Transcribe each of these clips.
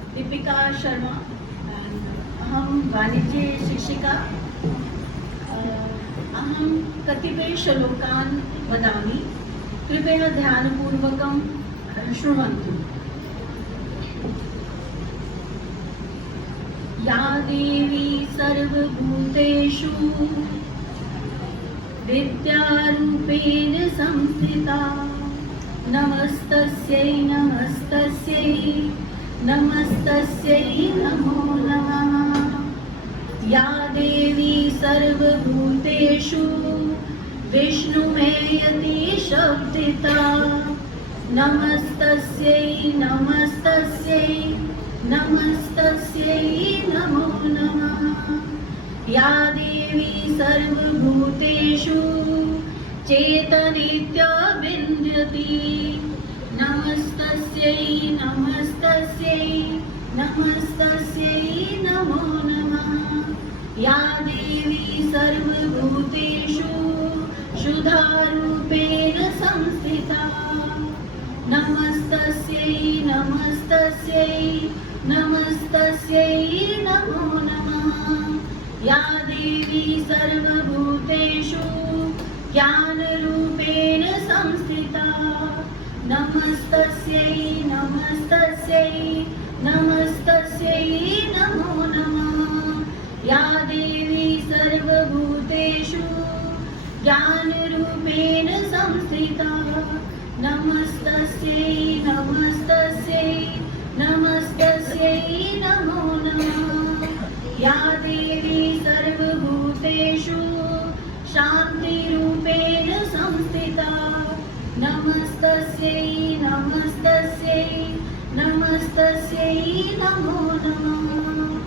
Deepika Sharma and अहं वाणिज्यशिक्षिका। अहं कतिपयश्लोकान् वदामि, कृपया ध्यानपूर्वकं शृण्वन्तु। या देवी सर्वभूतेषु विद्यारूपेण संस्थिता, नमस्तस्यै नमस्तस्यै नमस्तस्यै नमो नमः। या देवी सर्वभूतेषु विष्णुमेयति शब्दिता, नमस्तस्यै नमस्तस्यै नमस्तस्यै नमो नमः। या देवी सर्वभूतेषु चेतनेत्यविन्द्यति, नमस्तस्यै नमस्तस्यै नमस्तस्यै नमो नमः। या देवी सर्वभूतेषु शुद्धारूपेण संस्थिता, नमस्तस्यै नमस्तस्यै नमस्तस्यै नमो नमः। या देवी सर्वभूतेषु ज्ञानरूपेण संस्थिता, नमस्तस्यै नमस्तस्यै नमस्तस्यै नमो नमः। या देवी सर्वभूतेषु ज्ञानरूपेण संस्थिता, नमस्तस्यै नमस्तस्यै नमस्तस्यै नमो नमः। या देवी सर्वभूतेषु शान्तिरूपेण संस्थिता, नमस्तस्यै नमस्तस्यै नमस्तस्यै नमो नमः।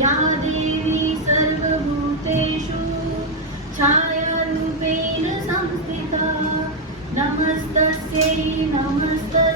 या देवी सर्वभूतेषु छायारूपेण संस्थिता, नमस्तस्यै नमस्तस्यै